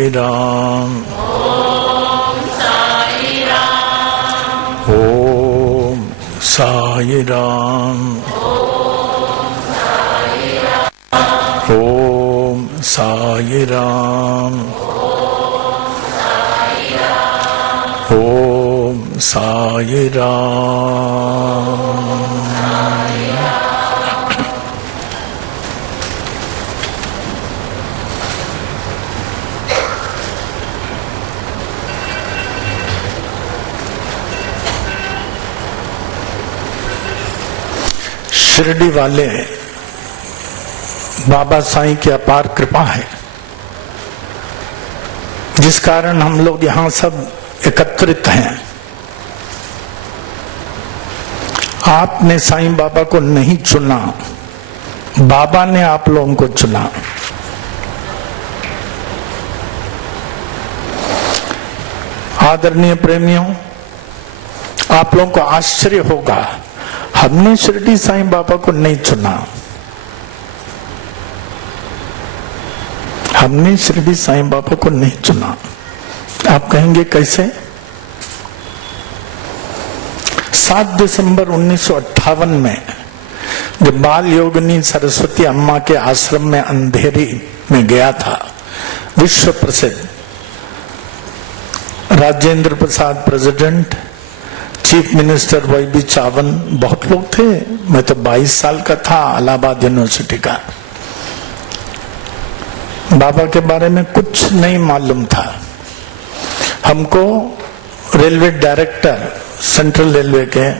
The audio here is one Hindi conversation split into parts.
साई राम। ओम साई राम। ओम साई राम। ओम साई राम। ओम साई राम। शिरडी वाले बाबा साईं की अपार कृपा है, जिस कारण हम लोग यहां सब एकत्रित हैं। आपने साईं बाबा को नहीं चुना, बाबा ने आप लोगों को चुना। आदरणीय प्रेमियों, आप लोगों को आश्चर्य होगा, हमने शिरडी साईं बाबा को नहीं चुना। हमने शिरडी साईं बाबा को नहीं चुना। आप कहेंगे कैसे? 7 दिसंबर 1958 में जब बाल योगिनी सरस्वती अम्मा के आश्रम में अंधेरी में गया था, विश्व प्रसिद्ध Rajendra Prasad president, chief minister YB चावन, बहुत लोग थे। मैं तो 22 साल का था, इलाहाबाद यूनिवर्सिटी का। बाबा के बारे में कुछ नहीं मालूम था। हमको रेलवे डायरेक्टर सेंट्रल रेलवे के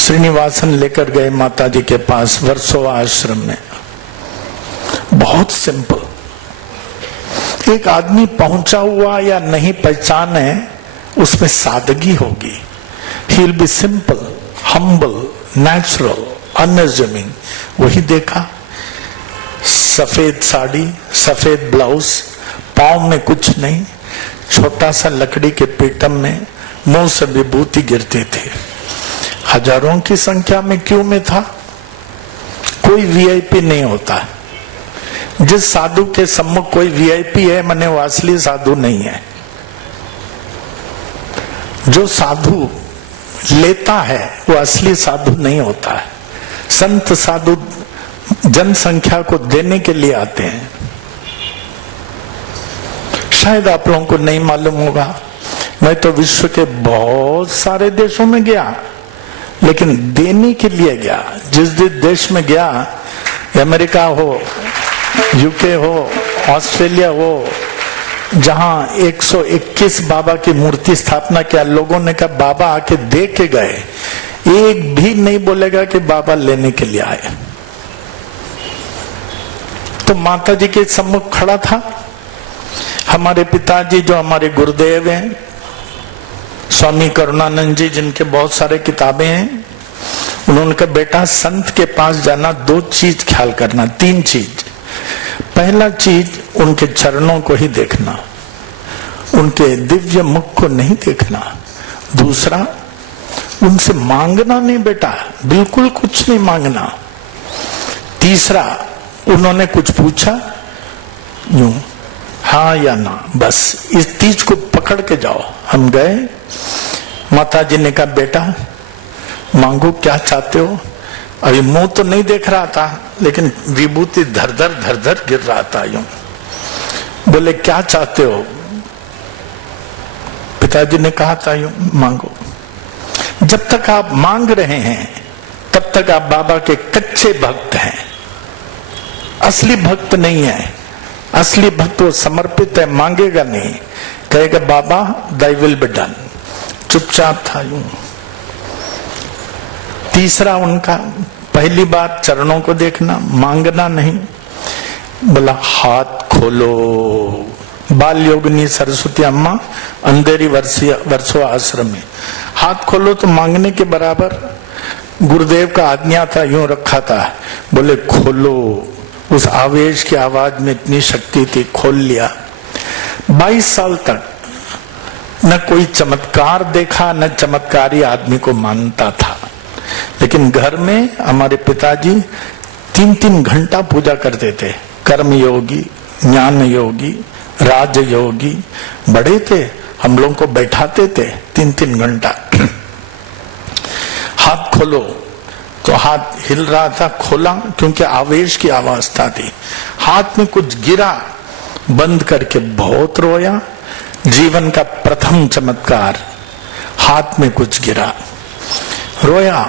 श्रीनिवासन लेकर गए माता जी के पास वर्सोवा आश्रम में। बहुत सिंपल। एक आदमी पहुंचा हुआ या नहीं पहचाने, उसमें सादगी होगी। He will be simple, humble, natural, unassuming. वही देखा। सफेद साड़ी, सफेद ब्लाउज, पांव में कुछ नहीं, छोटा सा लकड़ी के पीटम में, मुंह से विभूति गिरते थे। हजारों की संख्या में क्यों में था। कोई वीआईपी नहीं होता। जिस साधु के सम्मुख कोई वीआईपी है, मने वो असली साधु नहीं है। जो साधु लेता है वो असली साधु नहीं होता है। संत साधु जनसंख्या को देने के लिए आते हैं। शायद आप लोगों को नहीं मालूम होगा, मैं तो विश्व के बहुत सारे देशों में गया, लेकिन देने के लिए गया। जिस देश में गया, अमेरिका हो, यूके हो, ऑस्ट्रेलिया हो, जहां 121 बाबा की मूर्ति स्थापना किया, लोगों ने कहा बाबा आके दे के गए। एक भी नहीं बोलेगा कि बाबा लेने के लिए आए। तो माता जी के सम्मुख खड़ा था हमारे पिताजी, जो हमारे गुरुदेव हैं, स्वामी करुणानंद जी, जिनके बहुत सारे किताबें हैं। उन्होंने कहा बेटा, संत के पास जाना 2 चीज ख्याल करना, 3 चीज। पहला चीज, उनके चरणों को ही देखना, उनके दिव्य मुख को नहीं देखना। दूसरा, उनसे मांगना नहीं बेटा, बिल्कुल कुछ नहीं मांगना। तीसरा, उन्होंने कुछ पूछा, यूं हाँ या ना, बस इस चीज को पकड़ के जाओ। हम गए, माता जी ने कहा बेटा मांगो, क्या चाहते हो। अभी मुंह तो नहीं देख रहा था, लेकिन विभूति धर धर गिर रहा था। यूं बोले क्या चाहते हो। पिताजी ने कहा था यूं मांगो। जब तक आप मांग रहे हैं तब तक आप बाबा के कच्चे भक्त हैं, असली भक्त नहीं है। असली भक्त वो समर्पित है, मांगेगा नहीं, कहेगा बाबा दाई विल बी डन। चुपचाप था यूं। तीसरा उनका, पहली बात चरणों को देखना, मांगना नहीं। बोला हाथ खोलो। बाल योगिनी सरस्वती अम्मा, अंधेरी वर्सोवा आश्रम में। हाथ खोलो तो मांगने के बराबर। गुरुदेव का आज्ञा था, यूं रखा था। बोले खोलो। उस आवेश की आवाज में इतनी शक्ति थी, खोल लिया। 22 साल तक न कोई चमत्कार देखा, न चमत्कारी आदमी को मानता था। लेकिन घर में हमारे पिताजी 3-3 घंटा पूजा करते थे। कर्म योगी, ज्ञान योगी, राजयोगी बड़े थे, हम लोगों को बैठाते थे 3-3 घंटा। हाथ खोलो तो हाथ हिल रहा था, खोला क्योंकि आवेश की अवस्था थी। हाथ में कुछ गिरा, बंद करके बहुत रोया। जीवन का प्रथम चमत्कार, हाथ में कुछ गिरा, रोया।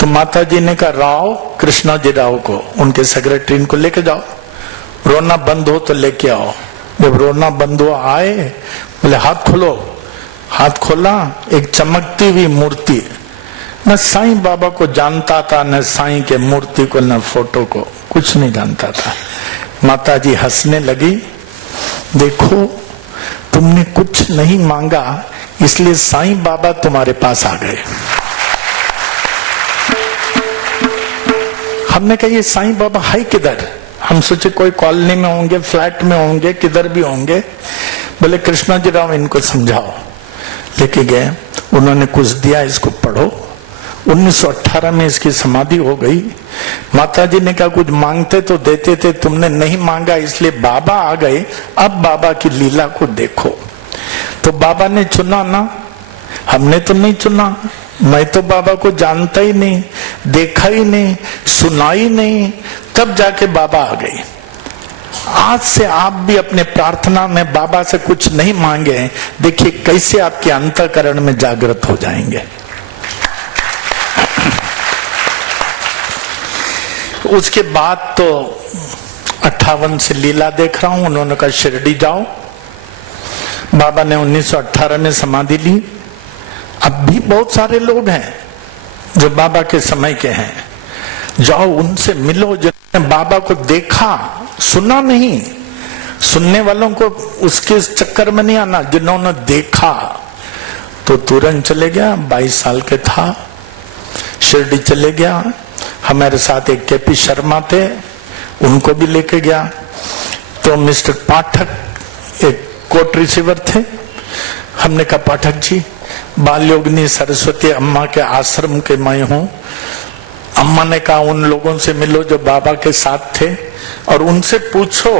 तो माता जी ने कहा राव, कृष्णा जी राव को, उनके सेक्रेटरी, इनको लेके जाओ, रोना बंद हो तो लेके आओ। जब रोना बंद हुआ आए, बोले हाथ खोलो। हाथ खोला, एक चमकती हुई मूर्ति। न साईं बाबा को जानता था, न साईं के मूर्ति को, न फोटो को, कुछ नहीं जानता था। माता जी हंसने लगी, देखो तुमने कुछ नहीं मांगा इसलिए साईं बाबा तुम्हारे पास आ गए। हमने कहा ये साईं बाबा है किधर? हम सोचे कोई कॉलोनी में होंगे, फ्लैट में होंगे, किधर भी होंगे। बोले कृष्णा जी राव इनको समझाओ। लेके गए, उन्होंने कुछ दिया, इसको पढ़ो। 1918 में इसकी समाधि हो गई। माता जी ने कहा कुछ मांगते तो देते थे, तुमने नहीं मांगा इसलिए बाबा आ गए, अब बाबा की लीला को देखो। तो बाबा ने चुना ना, हमने तो नहीं चुना। मैं तो बाबा को जानता ही नहीं, देखा ही नहीं, सुना ही नहीं, तब जाके बाबा आ गए। आज से आप भी अपने प्रार्थना में बाबा से कुछ नहीं मांगे, देखिए कैसे आपके अंतःकरण में जागृत हो जाएंगे। उसके बाद तो 58 से लीला देख रहा हूं। उन्होंने कहा शिरडी जाओ। बाबा ने 1918 में समाधि ली। अब भी बहुत सारे लोग हैं जो बाबा के समय के हैं, जाओ उनसे मिलो। जिन्होंने बाबा को देखा, सुना नहीं, सुनने वालों को उसके चक्कर में नहीं आना, जिन्होंने देखा तो तुरंत चले गया। 22 साल के था, शिरडी चले गया। हमारे साथ एक केपी शर्मा थे, उनको भी लेके गया। तो मिस्टर पाठक एक कोर्ट रिसीवर थे। हमने कहा पाठक जी, बाल योगिनी सरस्वती अम्मा के आश्रम के मैं हूं। अम्मा ने कहा उन लोगों से मिलो जो बाबा के साथ थे और उनसे पूछो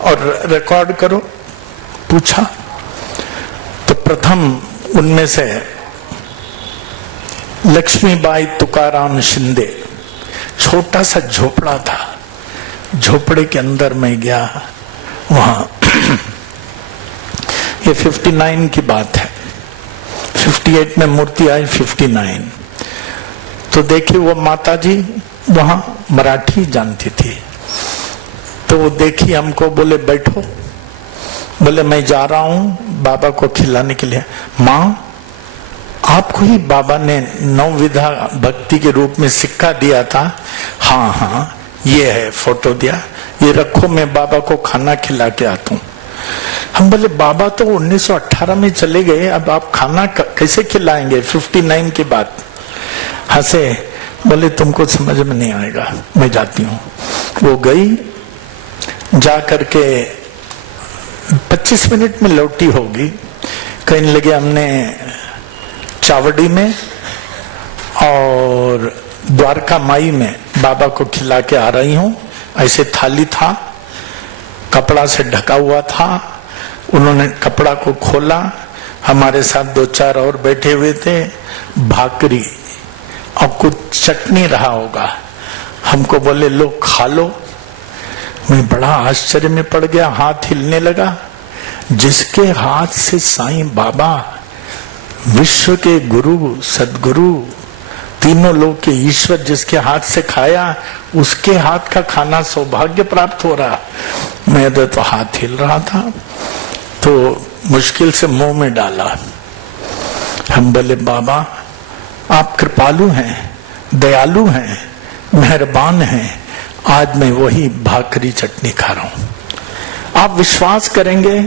और रिकॉर्ड करो। पूछा तो प्रथम उनमें से लक्ष्मीबाई तुकाराम शिंदे, छोटा सा झोपड़ा था, झोपड़े के अंदर मैं गया वहां। ये 59 की बात है, 58 में मूर्ति आई, 59। तो देखिए वो माता जी वहां मराठी जानती थी। तो वो देखी हमको, बोले बैठो। बोले मैं जा रहा हूं बाबा को खिलाने के लिए। माँ आपको ही बाबा ने 9 विधा भक्ति के रूप में सिक्का दिया था? हाँ हाँ ये है, फोटो दिया, ये रखो, मैं बाबा को खाना खिला के आता हूँ। हम बोले बाबा तो 1918 में चले गए, अब आप खाना कैसे खिलाएंगे 59 की बात? हंसे, बोले तुमको समझ में नहीं आएगा, मैं जाती हूँ। वो गई, जा करके 25 मिनट में लौटी होगी। कहने लगे हमने चावड़ी में और द्वारका माई में बाबा को खिला के आ रही हूँ। ऐसे थाली था, कपड़ा से ढका हुआ था। उन्होंने कपड़ा को खोला, हमारे साथ 2-4 और बैठे हुए थे, भाकरी और कुछ चटनी रहा होगा। हमको बोले लो खा लो। मैं बड़ा आश्चर्य में पड़ गया, हाथ हिलने लगा। जिसके हाथ से साईं बाबा, विश्व के गुरु, सदगुरु, तीनों लोग के ईश्वर जिसके हाथ से खाया, उसके हाथ का खाना सौभाग्य प्राप्त हो रहा। मेरा तो हाथ हिल रहा था, तो मुश्किल से मुंह में डाला। हम बोले बाबा आप कृपालु हैं, दयालु हैं, मेहरबान हैं, आज मैं वही भाकरी चटनी खा रहा हूं। आप विश्वास करेंगे,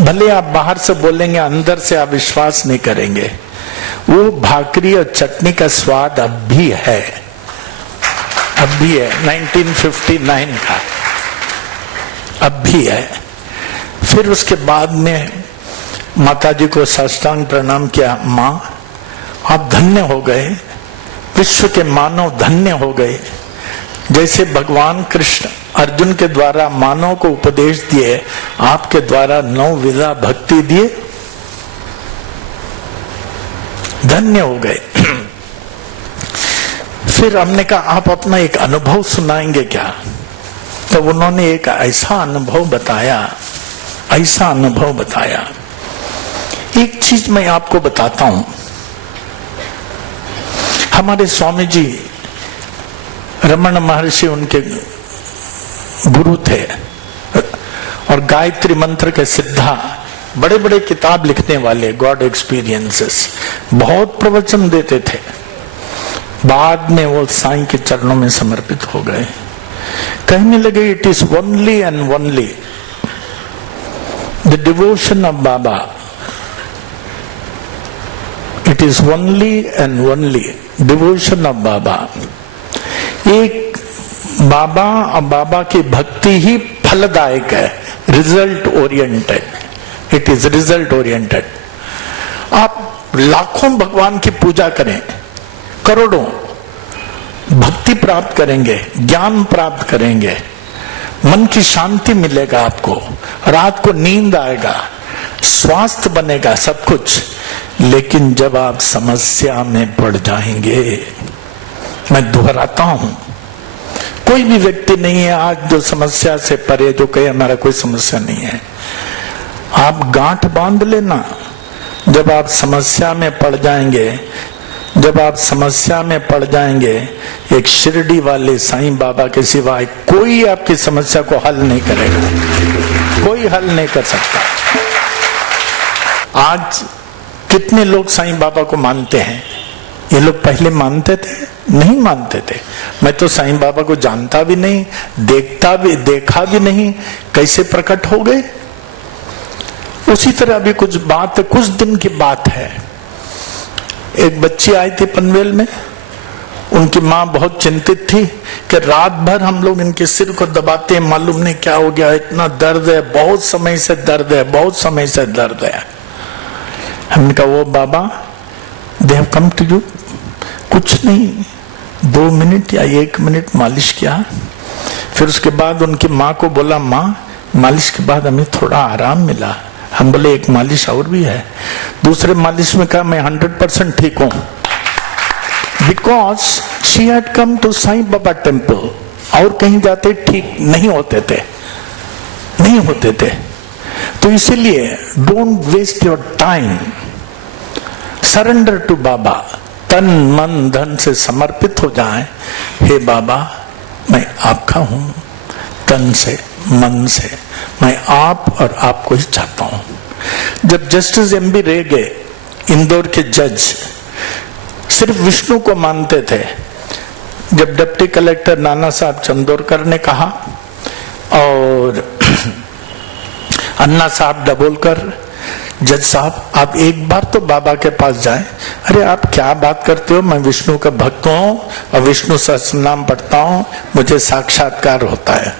भले आप बाहर से बोलेंगे, अंदर से आप विश्वास नहीं करेंगे। वो भाकरी और चटनी का स्वाद अब भी है, अब भी है, 1959 का अब भी है। फिर उसके बाद में माता जी को साष्टांग प्रणाम किया। माँ आप धन्य हो गए, विश्व के मानव धन्य हो गए जैसे भगवान कृष्ण अर्जुन के द्वारा मानव को उपदेश दिए, आपके द्वारा 9 विधा भक्ति दिए, धन्य हो गए। फिर हमने कहा आप अपना एक अनुभव सुनाएंगे क्या? तो उन्होंने एक ऐसा अनुभव बताया। एक चीज मैं आपको बताता हूं। हमारे स्वामी जी रमण महर्षि उनके गुरु थे और गायत्री मंत्र के सिद्धा बड़े बड़े किताब लिखने वाले, गॉड एक्सपीरियंसेस, बहुत प्रवचन देते थे। बाद में वो साईं के चरणों में समर्पित हो गए। कहने लगे it is only and only the devotion of Baba, it is only and only devotion of Baba. एक बाबा और बाबा की भक्ति ही फलदायक है, result oriented, it is result oriented. आप लाखों भगवान की पूजा करें, करोड़ों, भक्ति प्राप्त करेंगे, ज्ञान प्राप्त करेंगे, मन की शांति मिलेगा आपको, रात को नींद आएगा, स्वास्थ्य बनेगा, सब कुछ। लेकिन जब आप समस्या में पड़ जाएंगे, मैं दोहराता हूं, कोई भी व्यक्ति नहीं है आज जो समस्या से परे, जो कहे हमारा कोई समस्या नहीं है। आप गांठ बांध लेना, जब आप समस्या में पड़ जाएंगे, जब आप समस्या में पड़ जाएंगे, एक शिरडी वाले साईं बाबा के सिवाय कोई आपकी समस्या को हल नहीं करेगा, कोई हल नहीं कर सकता। आज कितने लोग साईं बाबा को मानते हैं? ये लोग पहले मानते थे? नहीं मानते थे। मैं तो साईं बाबा को जानता भी नहीं, देखा भी नहीं, कैसे प्रकट हो गए? उसी तरह अभी कुछ दिन की बात है। एक बच्ची आई थी पनवेल में, उनकी माँ बहुत चिंतित थी कि रात भर हम लोग इनके सिर को दबाते हैं, मालूम नहीं क्या हो गया, इतना दर्द है, बहुत समय से दर्द है, बहुत समय से दर्द है। हमने कहा वो Baba they have come to you, कुछ नहीं, 2 मिनट या 1 मिनट मालिश किया। फिर उसके बाद उनकी माँ को बोला, माँ मालिश के बाद हमें थोड़ा आराम मिला। हम बोले एक मालिश और भी है। दूसरे मालिश में कहा मैं 100% ठीक हूं, because she had come to Sai Baba temple. और कहीं जाते ठीक नहीं होते थे। तो इसीलिए don't waste your time, surrender to Baba, तन मन धन से समर्पित हो जाएं। हे बाबा मैं आपका हूं, तन से मन से मैं आप और आपको ही चाहता हूं। जब जस्टिस एम बी रेगे इंदौर के जज सिर्फ विष्णु को मानते थे, जब डिप्टी कलेक्टर नाना साहब चंदोरकर ने कहा और अन्ना साहब डबोलकर, जज साहब आप एक बार तो बाबा के पास जाएं। अरे आप क्या बात करते हो, मैं विष्णु का भक्त हूं और विष्णु सहस्रनाम पढ़ता हूं, मुझे साक्षात्कार होता है।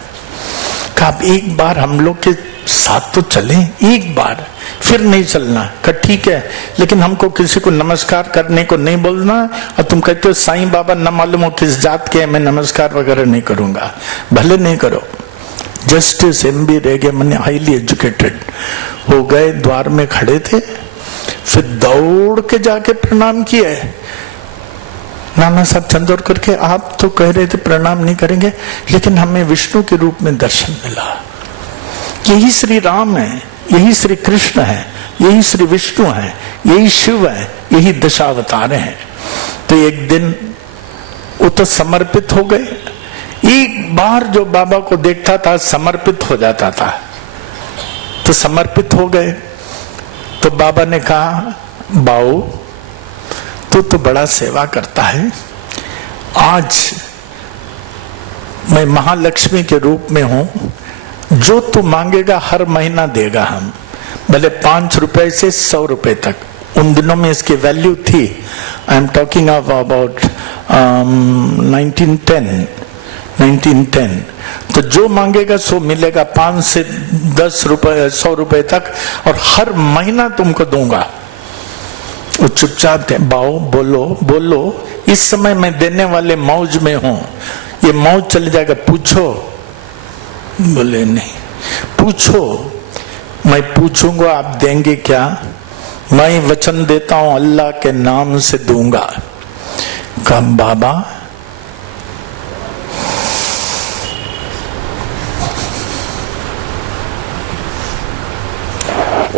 कहा आप एक बार हम लोग के साथ तो चलें, एक बार, फिर नहीं चलना। कहा ठीक है, लेकिन हमको किसी को नमस्कार करने को नहीं बोलना, और तुम कहते हो साईं बाबा न मालूम हो किस जात के, मैं नमस्कार वगैरह नहीं करूंगा। भले नहीं करो। जस्टिस एम बी रेगे मैंने हाईली एजुकेटेड हो गए, द्वार में खड़े थे, फिर दौड़ के जाके प्रणाम किए। नाना साहब चंदोरकर के, आप तो कह रहे थे प्रणाम नहीं करेंगे, लेकिन हमें विष्णु के रूप में दर्शन मिला। यही श्री राम है, यही श्री कृष्ण है, यही श्री विष्णु है, यही शिव है, यही दशावतार हैं। तो एक दिन वो तो समर्पित हो गए। एक बार जो बाबा को देखता था समर्पित हो जाता था। तो समर्पित हो गए। तो बाबा ने कहा, बाऊ तू तो बड़ा सेवा करता है, आज मैं महालक्ष्मी के रूप में हूं, जो तू मांगेगा हर महीना देगा हम, भले 5 रुपए से 100 रुपए तक। उन दिनों में इसकी वैल्यू थी। I am talking about 1910। तो जो मांगेगा सो मिलेगा, 5 से 10 रुपए 100 रुपए तक, और हर महीना तुमको दूंगा। वो चुपचाप थे। बाओ बोलो, इस समय मैं देने वाले मौज में हूं, ये मौत चले जाएगा, पूछो। बोले नहीं। पूछो। मैं पूछूंगा, आप देंगे क्या? मैं वचन देता हूं अल्लाह के नाम से दूंगा। कहा बाबा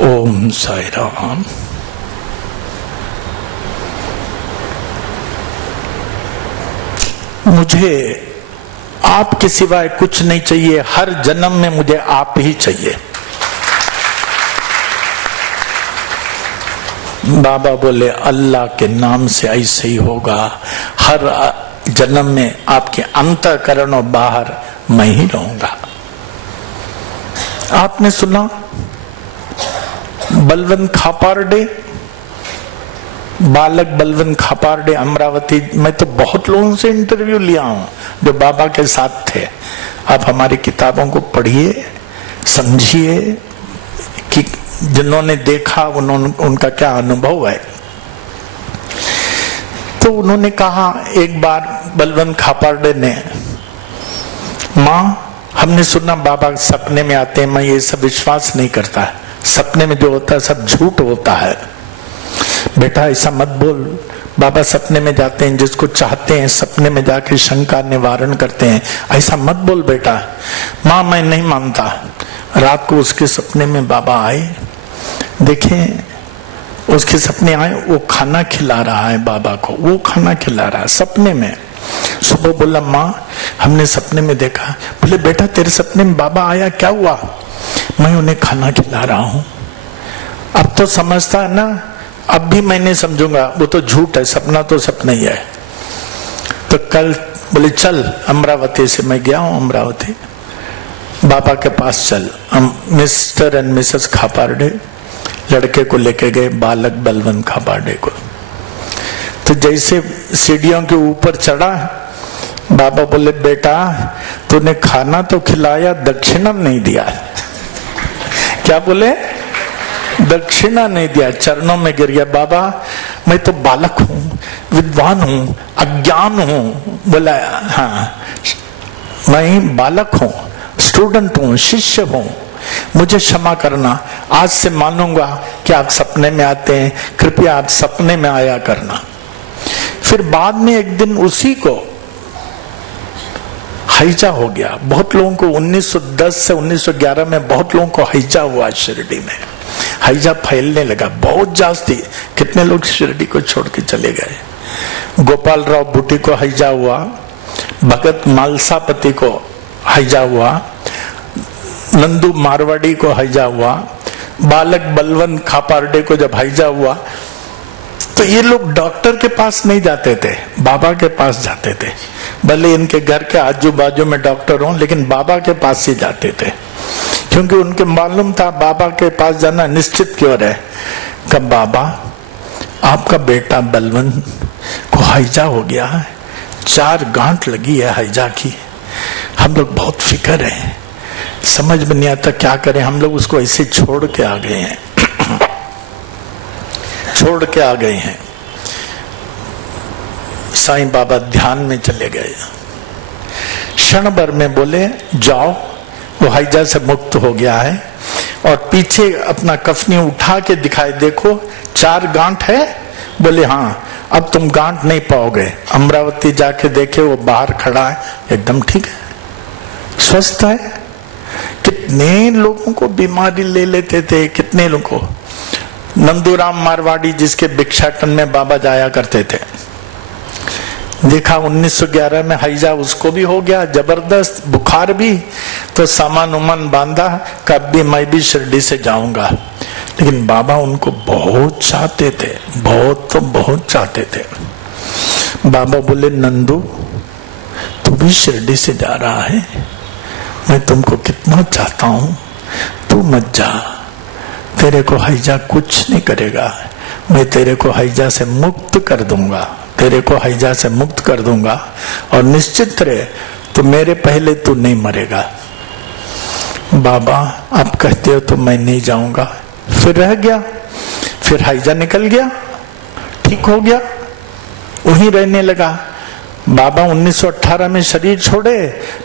ओम साई राम। मुझे आपके सिवाय कुछ नहीं चाहिए, हर जन्म में मुझे आप ही चाहिए। बाबा बोले अल्लाह के नाम से ऐसे ही होगा, हर जन्म में आपके अंतःकरण और बाहर मैं ही रहूंगा। आपने सुना बलवंत खापारडे, बालक बलवंत खापारडे अमरावती। मैं तो बहुत लोगों से इंटरव्यू लिया हूं जो बाबा के साथ थे। आप हमारी किताबों को पढ़िए, समझिए कि जिन्होंने देखा उनका क्या अनुभव है। तो उन्होंने कहा एक बार बलवंत खापारडे ने, माँ हमने सुना बाबा सपने में आते हैं, मैं ये सब विश्वास नहीं करता, सपने में जो होता है सब झूठ होता है। बेटा ऐसा मत बोल, बाबा सपने में जाते हैं, जिसको चाहते हैं सपने में जाके शंका निवारण करते हैं, ऐसा मत बोल बेटा। माँ मैं नहीं मानता। रात को उसके सपने में बाबा आए, देखें उसके सपने आए, वो खाना खिला रहा है बाबा को, वो खाना खिला रहा है सपने में। सुबह बोला माँ हमने सपने में देखा। बोले बेटा तेरे सपने में बाबा आया, क्या हुआ? मैं उन्हें खाना खिला रहा हूं। अब तो समझता है ना, अब भी मैं नहीं समझूंगा, वो तो झूठ है, सपना तो सपना ही है। तो कल बोले चल अमरावती से, मैं गया हूं अमरावती, बाबा के पास चल। मिस्टर एंड मिसेस खापारडे लड़के को लेके गए, बालक बलवंत खापारडे को। तो जैसे सीढ़ियों के ऊपर चढ़ा, बाबा बोले बेटा तूने खाना तो खिलाया, दक्षिणा नहीं दिया। क्या बोले? दक्षिणा नहीं दिया। चरणों में गिर गया। बाबा मैं तो बालक हूं, विद्वान हूं, अज्ञान हूं। बोला हाँ मैं बालक हूं, स्टूडेंट हूं, शिष्य हूं, मुझे क्षमा करना। आज से मानूंगा कि आप सपने में आते हैं, कृपया आप सपने में आया करना। फिर बाद में एक दिन उसी को हैजा हो गया। बहुत लोगों को 1910 से 1911 में बहुत लोगों को हैजा हुआ शिरडी में। हैजा फैलने लगा बहुत जास्ती। कितने लोग शिरडी को छोड़ के चले गए। गोपाल राव भुट्टी को हैजा हुआ, भगत मालसापति को हैजा हुआ, नंदू मारवाड़ी को हैजा हुआ, बालक बलवंत खापारडे को जब हैजा हुआ तो ये लोग डॉक्टर के पास नहीं जाते थे, बाबा के पास जाते थे। भले इनके घर के आजू बाजू में डॉक्टर हों, लेकिन बाबा के पास ही जाते थे, क्योंकि उनके मालूम था बाबा के पास जाना निश्चित क्यों है। कब बाबा आपका बेटा बलवंत को हैजा हो गया है, 4 गांठ लगी है हैजा की, हम लोग बहुत फिक्र है, समझ में नहीं आता क्या करें। हम लोग उसको ऐसे छोड़ के आ गए हैं छोड़ के आ गए हैं। साईं बाबा ध्यान में चले गए। क्षण भर में बोले जाओ, वो हैजा से मुक्त हो गया है। और पीछे अपना कफनी उठा के दिखाए, देखो 4 गांठ है। बोले हाँ, अब तुम गांठ नहीं पाओगे। अमरावती जाके देखे, वो बाहर खड़ा है, एकदम ठीक है, स्वस्थ है। कितने लोगों को बीमारी ले लेते थे, कितने लोगों को। नंदूराम मारवाड़ी जिसके भिक्षाटन में बाबा जाया करते थे, देखा 1911 में हैजा उसको भी हो गया, जबरदस्त बुखार भी। तो सामान उमान बांधा, कब भी मैं भी शिरडी से जाऊंगा। लेकिन बाबा उनको बहुत चाहते थे, बहुत तो बहुत चाहते थे। बाबा बोले नंदू तू भी शिरडी से जा रहा है, मैं तुमको कितना चाहता हूं, तू मत जा, तेरे को हैजा कुछ नहीं करेगा, मैं तेरे को हैजा से मुक्त कर दूंगा, तेरे को हैजा से मुक्त कर दूंगा। और निश्चित रहे तो मेरे पहले तू नहीं मरेगा। बाबा आप कहते हो तो मैं नहीं जाऊंगा। फिर रह गया, फिर हैजा निकल गया, ठीक हो गया, वहीं रहने लगा। बाबा 1918 में शरीर छोड़े,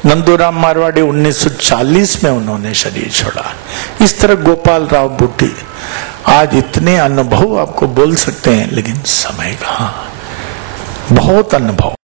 नंदूराम मारवाड़ी 1940 में उन्होंने शरीर छोड़ा। इस तरह गोपाल राव बूटी। आज इतने अनुभव आपको बोल सकते हैं, लेकिन समय कहाँ, बहुत अनुभव।